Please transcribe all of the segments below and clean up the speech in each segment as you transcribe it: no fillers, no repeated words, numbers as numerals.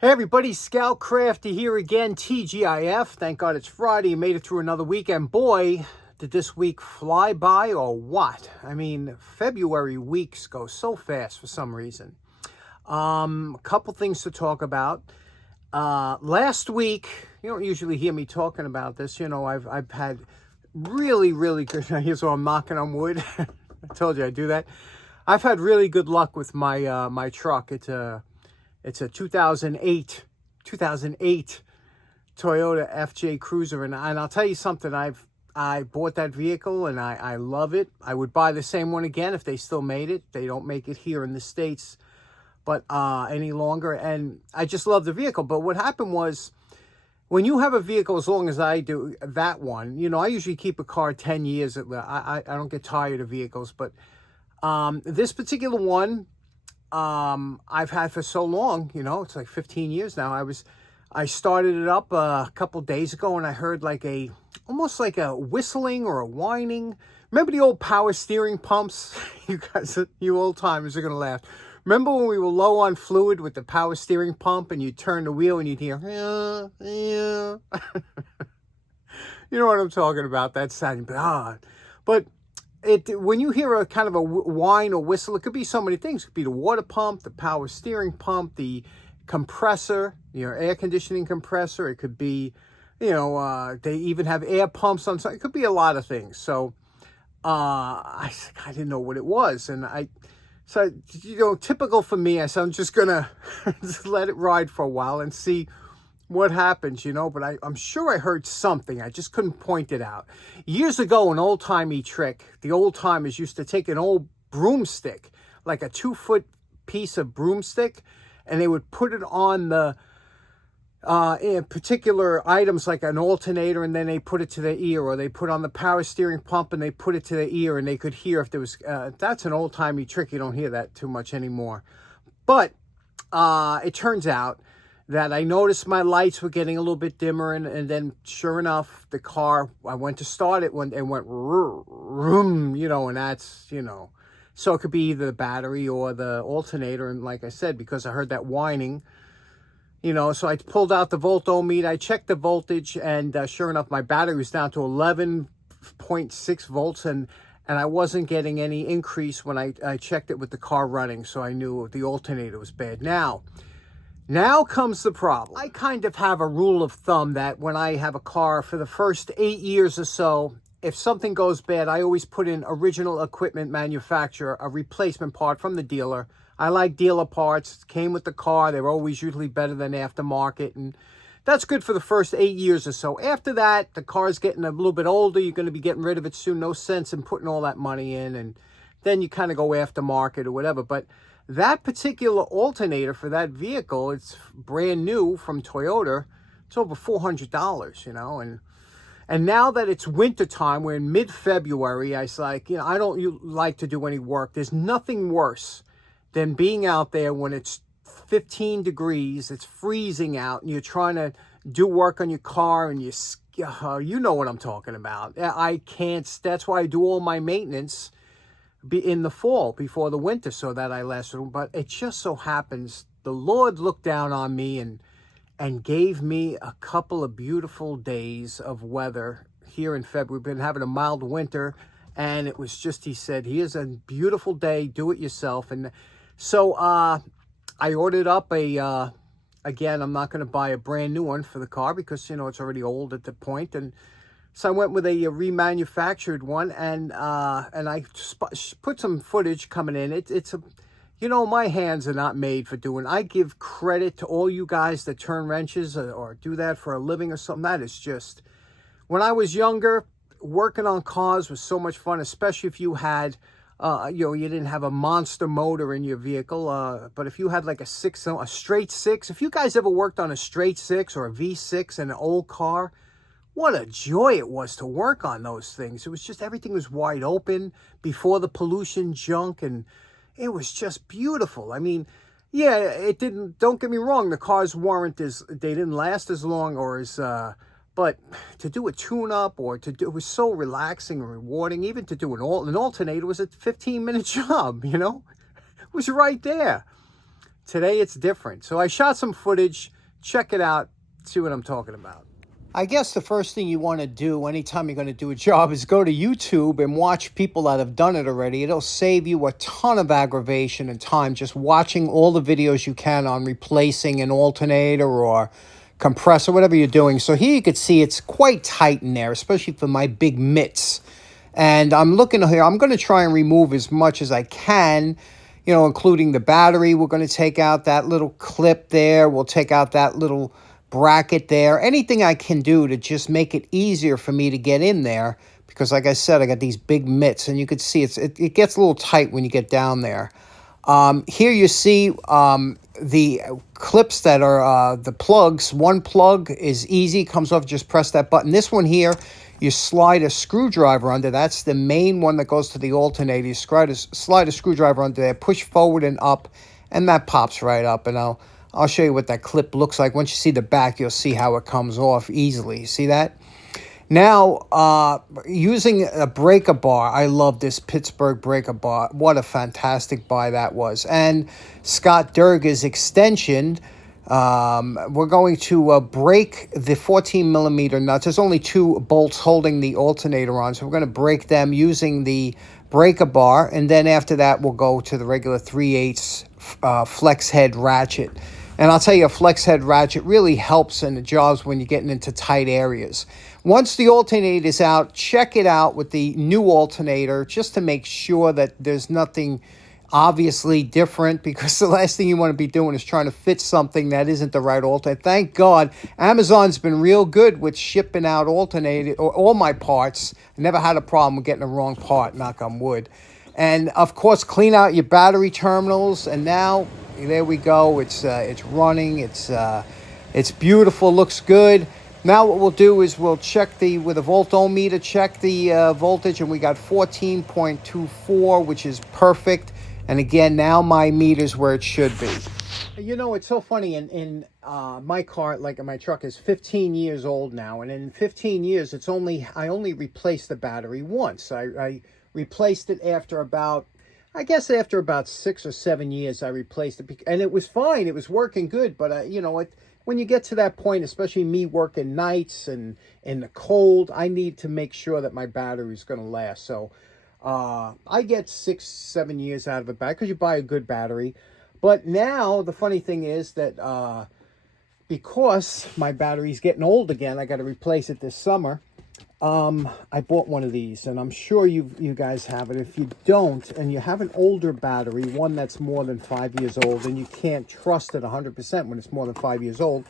Hey everybody, Scout Crafty here again, TGIF. Thank God it's Friday. You made it through another weekend. Boy, did this week fly by or what? I mean, February weeks go so fast for some reason. A couple things to talk about. Last week, you don't usually hear me talking about this. You know, I've had really good. Here's where I'm knocking on wood. I told you I do that. I've had really good luck with my my truck. It's a 2008 Toyota FJ Cruiser, and I'll tell you something. I bought that vehicle and I love it. I would buy the same one again if they still made it. They don't make it here in the States, but any longer. And I just love the vehicle. But what happened was, when you have a vehicle as long as I do, that one, you know, I usually keep a car 10 years. I don't get tired of vehicles, but this particular one, I've had for so long, you know, it's like 15 years now. I started it up a couple days ago and I heard like almost like a whistling or a whining. Remember the old power steering pumps? You guys, you old timers are going to laugh. Remember when we were low on fluid with the power steering pump and you'd turn the wheel and you'd hear, yeah, yeah. You know what I'm talking about, that sound. But when you hear a kind of a whine or whistle, it could be so many things. It could be the water pump, the power steering pump, the compressor, your air conditioning compressor. It could be, you know, they even have air pumps on. It could be a lot of things. So I didn't know what it was, and so you know, typical for me. I said I'm just gonna just let it ride for a while and see what happens, you know. But I'm sure I heard something. I just couldn't point it out. Years ago, an old-timey trick, the old-timers used to take an old broomstick, like a 2-foot piece of broomstick, and they would put it on the in particular items like an alternator, and then they put it to their ear, or they put on the power steering pump and they put it to their ear, and they could hear if there was, that's an old-timey trick. You don't hear that too much anymore. But it turns out that I noticed my lights were getting a little bit dimmer, and then sure enough, the car, I went to start it when it went vroom, you know, and that's, you know, so it could be either the battery or the alternator. And like I said, because I heard that whining, you know, so I pulled out the voltometer, I checked the voltage, and sure enough, my battery was down to 11.6 volts, and I wasn't getting any increase when I checked it with the car running, so I knew the alternator was bad. Now comes the problem. I kind of have a rule of thumb that when I have a car for the first 8 years or so, if something goes bad, I always put in original equipment manufacturer, a replacement part from the dealer. I like dealer parts. Came with the car. They're always usually better than aftermarket, and that's good for the first 8 years or so. After that, the car's getting a little bit older. You're going to be getting rid of it soon. No sense in putting all that money in, and then you kind of go aftermarket or whatever. But that particular alternator for that vehicle, it's brand new from Toyota. It's over $400, you know. And now that it's winter time, we're in mid-February, I was like, you know, I don't like to do any work. There's nothing worse than being out there when it's 15 degrees, it's freezing out, and you're trying to do work on your car, and you know what I'm talking about. I can't. That's why I do all my maintenance in the fall before the winter, so that I last. But it just so happens the Lord looked down on me and gave me a couple of beautiful days of weather here in February. We've been having a mild winter, and it was just, he said, here's a beautiful day, do it yourself. And so I ordered up again, I'm not going to buy a brand new one for the car because, you know, it's already old at the point. And so I went with a remanufactured one, and I put some footage coming in. It's a, you know, my hands are not made for doing. I give credit to all you guys that turn wrenches or do that for a living or something. That is just, when I was younger, working on cars was so much fun, especially if you had, you know, you didn't have a monster motor in your vehicle. But if you had like a straight six, if you guys ever worked on a straight six or a V6 in an old car, what a joy it was to work on those things. It was just, everything was wide open before the pollution junk, and it was just beautiful. I mean, yeah, it didn't, don't get me wrong, the cars they didn't last as long or as, but to do a tune-up or to do, it was so relaxing and rewarding. Even to do an alternator was a 15-minute job, you know? It was right there. today it's different. So I shot some footage. Check it out. See what I'm talking about. I guess the first thing you want to do anytime you're going to do a job is go to YouTube and watch people that have done it already. It'll save you a ton of aggravation and time just watching all the videos you can on replacing an alternator or compressor, whatever you're doing. So here you can see it's quite tight in there, especially for my big mitts. And I'm looking here, I'm going to try and remove as much as I can, you know, including the battery. We're going to take out that little clip there. We'll take out that little bracket there. Anything I can do to just make it easier for me to get in there, because like I said, I got these big mitts, and you can see it gets a little tight when you get down there. Here you see the clips that are the plugs. One plug is easy, comes off, just press that button. This one here, you slide a screwdriver under. That's the main one that goes to the alternator. You slide a screwdriver under there, push forward and up, and that pops right up. And I'll show you what that clip looks like. Once you see the back, you'll see how it comes off easily. See that? Now, using a breaker bar, I love this Pittsburgh breaker bar. What a fantastic buy that was. And Scott Durga's extension, we're going to break the 14 millimeter nuts. There's only 2 bolts holding the alternator on, so we're going to break them using the breaker bar. And then after that, we'll go to the regular 3/8 flex head ratchet. And I'll tell you, a flex head ratchet really helps in the jobs when you're getting into tight areas. Once the alternator is out, check it out with the new alternator just to make sure that there's nothing obviously different, because the last thing you want to be doing is trying to fit something that isn't the right alternator. Thank God Amazon's been real good with shipping out alternator or all my parts. I never had a problem with getting the wrong part, knock on wood. And of course, clean out your battery terminals. And now there we go. It's running. It's beautiful. Looks good. Now what we'll do is we'll check with a voltometer, check the voltage, and we got 14.24, which is perfect. And again, now my meter's where it should be. You know, it's so funny. In my car, like my truck, is 15 years old now, and in 15 years, I only replaced the battery once. I replaced it after about 6 or 7 years. I replaced it, and it was fine. It was working good, but you know, when you get to that point, especially me working nights and in the cold, I need to make sure that my battery is going to last. So I get 6, 7 years out of it back because you buy a good battery. But now the funny thing is that because my battery's getting old again, I got to replace it this summer. I bought one of these, and I'm sure you guys have it. If you don't, and you have an older battery, one that's more than 5 years old, and you can't trust it 100% when it's more than 5 years old,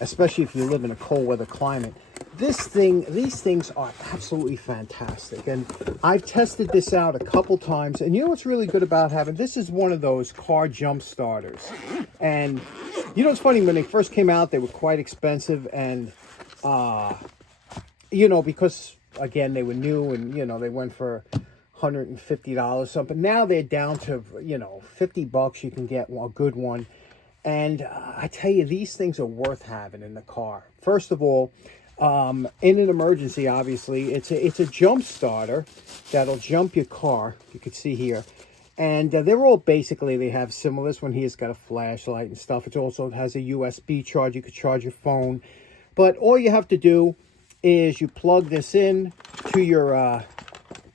especially if you live in a cold weather climate, these things are absolutely fantastic. And I've tested this out a couple times, and you know what's really good about having this is one of those car jump starters. And you know what's funny, when they first came out, they were quite expensive, and you know, because again, they were new, and you know, they went for $150 something. Now they're down to, you know, $50. You can get a good one. And I tell you, these things are worth having in the car. First of all, in an emergency, obviously, it's a jump starter that'll jump your car. You can see here. And they're all basically, they have similar. This one here's got a flashlight and stuff. It also has a USB charge. You could charge your phone. But all you have to do is you plug this in to your,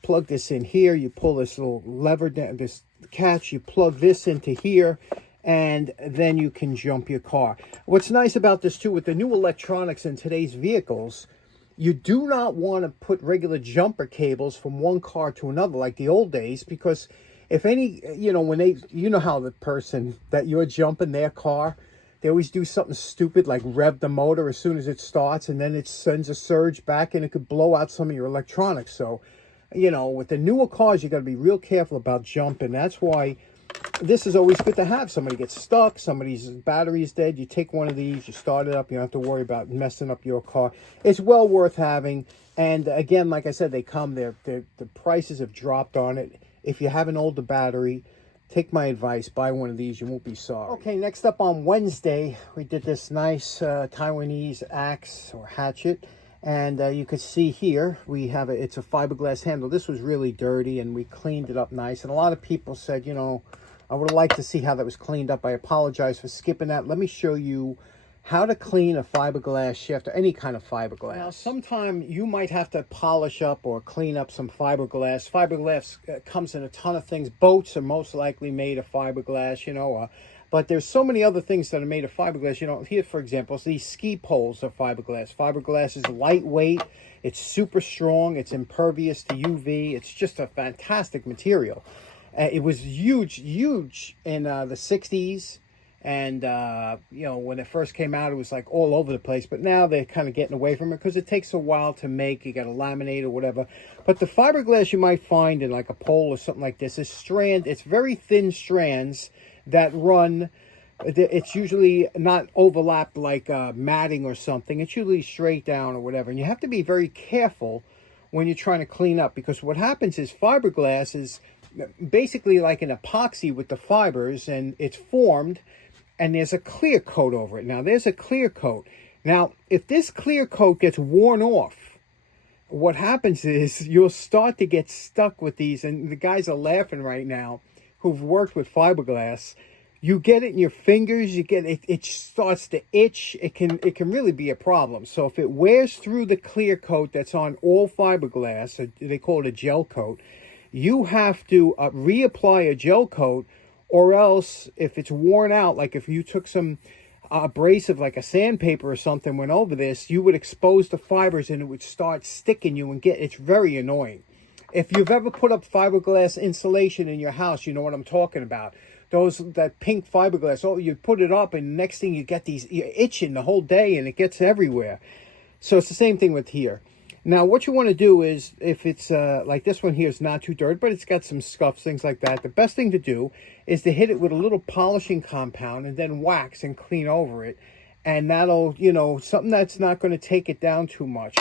plug this in here. You pull this little lever down, this catch. You plug this into here, and then you can jump your car. What's nice about this too, with the new electronics in today's vehicles, you do not want to put regular jumper cables from one car to another like the old days, because if any, you know, you know how the person that you're jumping their car, they always do something stupid like rev the motor as soon as it starts, and then it sends a surge back, and it could blow out some of your electronics. So, you know, with the newer cars, you got to be real careful about jumping. That's why this is always good to have. Somebody gets stuck, somebody's battery is dead, you take one of these, you start it up, you don't have to worry about messing up your car. It's well worth having. And again, like I said, they come, the prices have dropped on it. If you have an older battery, take my advice, buy one of these, you won't be sorry. Okay, next up on Wednesday, we did this nice Taiwanese axe or hatchet. And you can see here, we have it's a fiberglass handle. This was really dirty, and we cleaned it up nice. And a lot of people said, you know, I would like to see how that was cleaned up. I apologize for skipping that. Let me show you how to clean a fiberglass shaft or any kind of fiberglass. Now, sometime you might have to polish up or clean up some fiberglass. Fiberglass comes in a ton of things. Boats are most likely made of fiberglass, you know, but there's so many other things that are made of fiberglass. You know, here, for example, these ski poles are fiberglass. Fiberglass is lightweight. It's super strong. It's impervious to UV. It's just a fantastic material. It was huge in the 60s. And, you know, when it first came out, it was like all over the place. But now they're kind of getting away from it because it takes a while to make. You got to laminate or whatever. But the fiberglass you might find in like a pole or something like this is it's very thin strands that run. It's usually not overlapped like matting or something. It's usually straight down or whatever. And you have to be very careful when you're trying to clean up, because what happens is fiberglass is basically like an epoxy with the fibers, and it's formed. And there's a clear coat over it. Now, there's a clear coat. Now, if this clear coat gets worn off, what happens is you'll start to get stuck with these. And the guys are laughing right now who've worked with fiberglass. You get it in your fingers. You get it. It starts to itch. It can really be a problem. So if it wears through the clear coat that's on all fiberglass, they call it a gel coat, you have to reapply a gel coat. Or else, if it's worn out, like if you took some abrasive, like a sandpaper or something, went over this, you would expose the fibers and it would start sticking you and it's very annoying. If you've ever put up fiberglass insulation in your house, you know what I'm talking about. That pink fiberglass, you put it up and next thing you're itching the whole day and it gets everywhere. So it's the same thing with here. Now, what you want to do is, if it's like this one here is not too dirty, but it's got some scuffs, things like that, the best thing to do is to hit it with a little polishing compound and then wax and clean over it. And that'll, you know, something that's not going to take it down too much.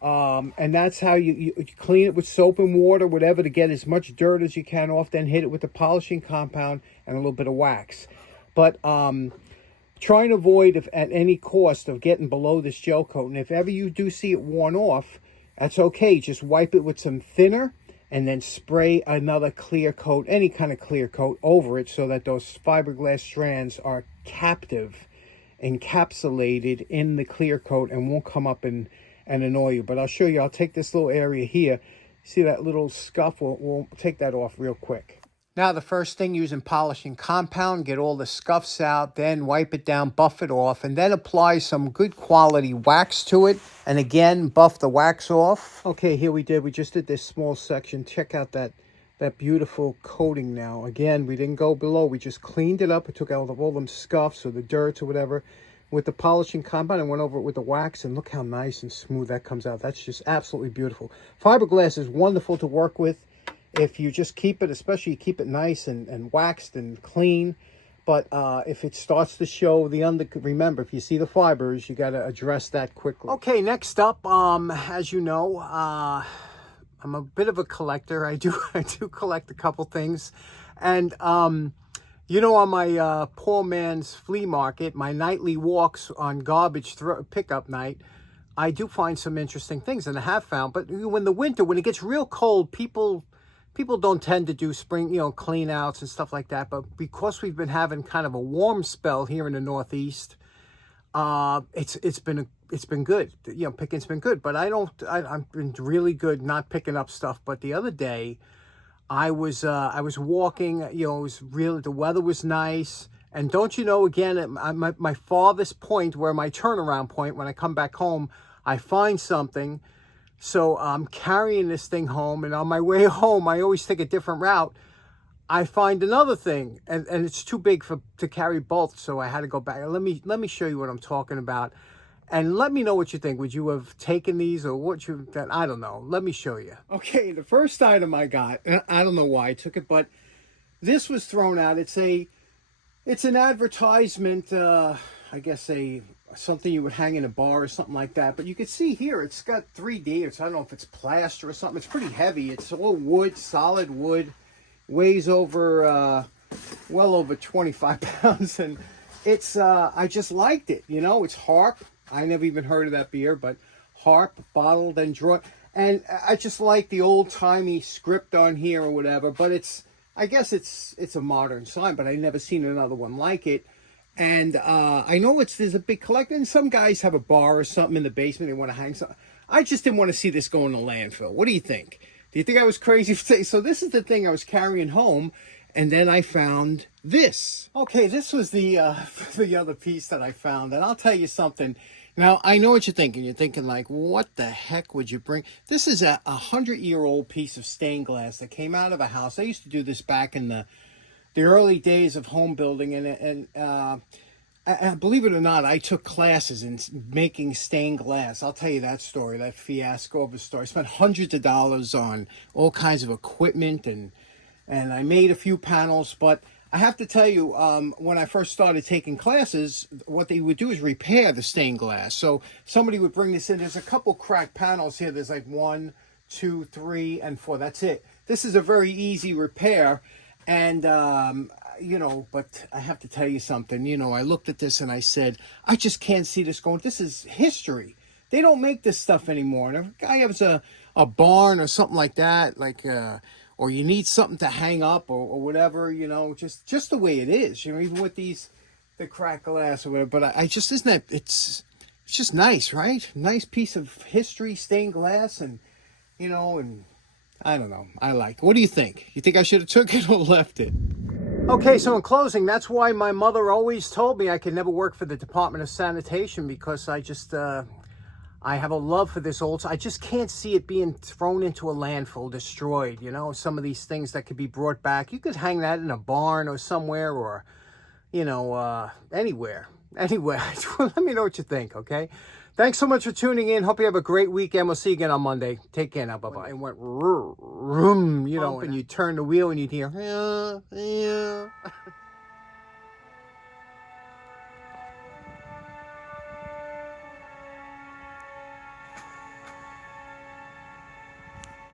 And that's how you clean it with soap and water, whatever, to get as much dirt as you can off. Then hit it with the polishing compound and a little bit of wax. But try and avoid, at any cost, of getting below this gel coat. And if ever you do see it worn off, that's okay. Just wipe it with some thinner and then spray another clear coat, any kind of clear coat, over it so that those fiberglass strands are encapsulated in the clear coat and won't come up and annoy you. But I'll show you. I'll take this little area here. See that little scuff? We'll take that off real quick. Now, the first thing, using polishing compound, get all the scuffs out, then wipe it down, buff it off, and then apply some good quality wax to it. And again, buff the wax off. Okay, here we just did this small section. Check out that beautiful coating now. Again, we didn't go below. We just cleaned it up. We took out all them scuffs or the dirt or whatever with the polishing compound and went over it with the wax. And look how nice and smooth that comes out. That's just absolutely beautiful. Fiberglass is wonderful to work with. If you just keep it, especially keep it nice and waxed and clean. But if it starts to show remember, if you see the fibers, you got to address that quickly. Okay, next up, as you know, I'm a bit of a collector. I do collect a couple things. And, you know, on my poor man's flea market, my nightly walks on garbage pickup night, I do find some interesting things, and I have found. But when it gets real cold, people don't tend to do spring, you know, clean outs and stuff like that. But because we've been having kind of a warm spell here in the Northeast, it's been good. You know, picking's been good. But I've been really good not picking up stuff. But the other day, I was walking. You know, the weather was nice. And don't you know, again, at my farthest point, where my turnaround point, when I come back home, I find something. So I'm carrying this thing home, and on my way home, I always take a different route. I find another thing, and it's too big to carry both, so I had to go back. Let me show you what I'm talking about, and let me know what you think. Would you have taken these, or I don't know. Let me show you. Okay, the first item I got, I don't know why I took it, but this was thrown out. It's an advertisement, I guess something you would hang in a bar or something like that. But you can see here, it's got 3D. I don't know if it's plaster or something. It's pretty heavy. It's all wood, solid wood. Weighs over, well over 25 pounds. And it's, I just liked it. You know, it's Harp. I never even heard of that beer, but Harp, bottled and drawn. And I just like the old-timey script on here or whatever. But it's I guess it's a modern sign, but I never seen another one like it. And I know there's a big collection. And some guys have a bar or something in the basement. They want to hang something. I just didn't want to see this go in the landfill. What do you think? Do you think I was crazy for saying? So this is the thing I was carrying home, and then I found this. Okay, this was the other piece that I found, and I'll tell you something. Now, I know what you're thinking. You're thinking like, what the heck would you bring? This is a 100-year-old piece of stained glass that came out of a house. I used to do this back in the early days of home building, and believe it or not, I took classes in making stained glass. I'll tell you that story, that fiasco of a story. I spent hundreds of dollars on all kinds of equipment, and I made a few panels, but I have to tell you, when I first started taking classes, what they would do is repair the stained glass. So somebody would bring this in. There's a couple cracked panels here. There's like 1, 2, 3, and 4. That's it. This is a very easy repair. And, you know, but I have to tell you something. You know, I looked at this and I said, I just can't see this going. This is history. They don't make this stuff anymore. And if a guy has a barn or something like that, like... or you need something to hang up or whatever, you know, just the way it is, you know, even with the cracked glass or whatever. But I just, isn't that, it's just nice, right? Nice piece of history, stained glass, and, you know, and I don't know. I like it. What do you think? You think I should have took it or left it? Okay, so in closing, that's why my mother always told me I could never work for the Department of Sanitation, because I just... I have a love for this old... I just can't see it being thrown into a landfill, destroyed, you know? Some of these things that could be brought back. You could hang that in a barn or somewhere, or, you know, anywhere. Anywhere. Let me know what you think, okay? Thanks so much for tuning in. Hope you have a great weekend. We'll see you again on Monday. Take care now. Bye-bye. It went vroom, you know, and you turn the wheel and you'd hear...